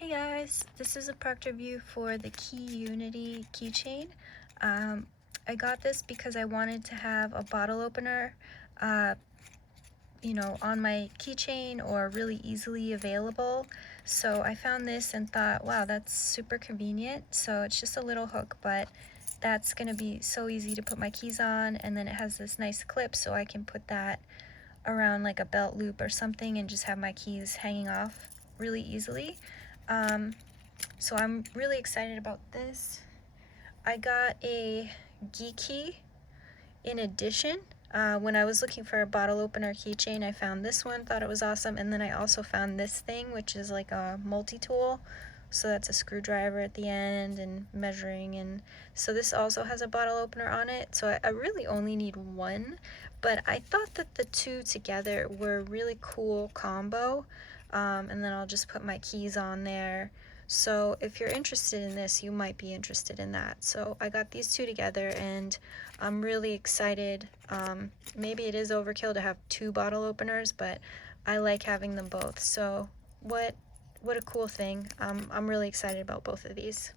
Hey guys, this is a product review for the KeyUnity keychain. Um, I got this because I wanted to have a bottle opener, uh, on my keychain or really easily available. So I found this and thought, wow, that's super convenient. So it's just a little hook, but that's gonna be so easy to put my keys on, and then it has this nice clip so I can put that around like a belt loop or something and just have my keys hanging off really easily. Um, so I'm really excited about this. I got a Geeky in addition. When I was looking for a bottle opener keychain, I found this one, thought it was awesome, and then I also found this thing, which is like a multi-tool. So that's a screwdriver at the end and measuring, and so this also has a bottle opener on it. So I really only need one, but I thought that the two together were a really cool combo. And then I'll just put my keys on there. So if you're interested in this, you might be interested in that. So I got these two together and I'm really excited. Maybe it is overkill to have two bottle openers, but I like having them both. So what a cool thing. I'm really excited about both of these.